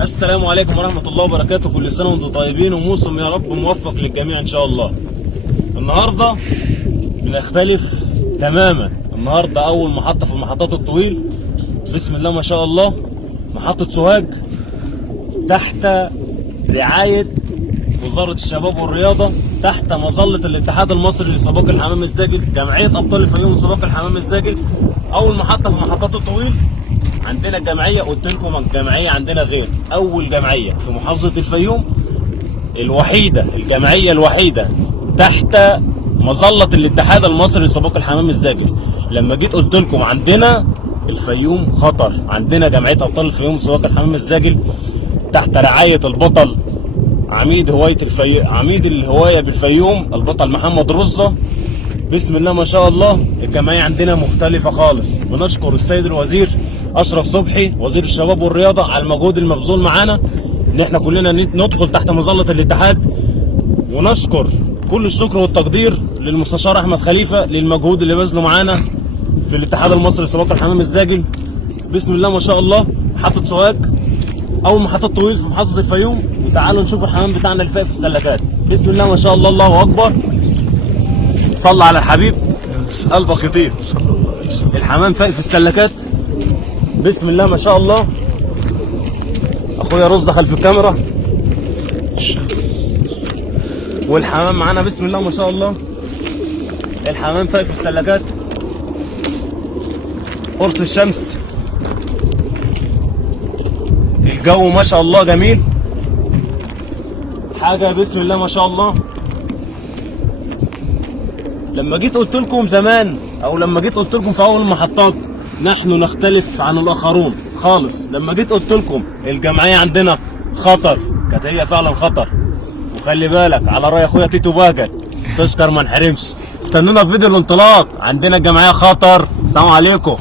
السلام عليكم ورحمة الله وبركاته. كل سنة وانتم طيبين وموسم يا رب موفق للجميع ان شاء الله. النهاردة بنختلف تماما. النهاردة اول محطة في المحطات الطويل، بسم الله ما شاء الله، محطة سوهاج تحت رعاية وزارة الشباب والرياضة، تحت مظلة الاتحاد المصري لسباق الحمام الزاجل، جمعية ابطال الفيوم لسباق الحمام الزاجل. اول محطة في محطات الطويل عندنا جمعية، قلت لكم الجمعية عندنا غير أول جمعية في محافظة الفيوم، الوحيدة، الجمعية الوحيدة تحت مظلة الاتحاد المصري لسباق الحمام الزاجل. لما جيت قلت لكم عندنا الفيوم خطر، عندنا جمعية أبطال الفيوم لسباق الحمام الزاجل تحت رعاية البطل عميد الهواية بالفيوم البطل محمد رصة. بسم الله ما شاء الله، الجمعية عندنا مختلفة خالص. بنشكر السيد الوزير أشرف صبحي وزير الشباب والرياضة على المجهود المبذول معانا إن إحنا كلنا ندخل تحت مظلة الاتحاد، ونشكر كل الشكر والتقدير للمستشار أحمد خليفة للمجهود اللي بذله معانا في الاتحاد المصري لسباق الحمام الزاجل. بسم الله ما شاء الله، محطة سوهاج أول محطة طويل في محافظة الفيوم. وتعالوا نشوف الحمام بتاعنا اللي فايق في السلكات. بسم الله ما شاء الله، الله أكبر، صلى على الحبيب قلبك يطير. الحمام فايق في السلكات، بسم الله ما شاء الله. اخويا رز دخل في الكاميرا، والحمام معانا بسم الله ما شاء الله. الحمام فايق في السلكات، قرص الشمس، الجو ما شاء الله جميل، حاجه بسم الله ما شاء الله. لما جيت قلت لكم زمان، او لما جيت قلت لكم في اول المحطات نحن نختلف عن الاخرون خالص، لما جيت قلت لكم الجمعيه عندنا خطر، كانت هي فعلا خطر. وخلي بالك على راي اخويا تيتو باجر، تشكر ما نحرمش. استنونا في فيديو الانطلاق، عندنا الجمعيه خطر. السلام عليكم.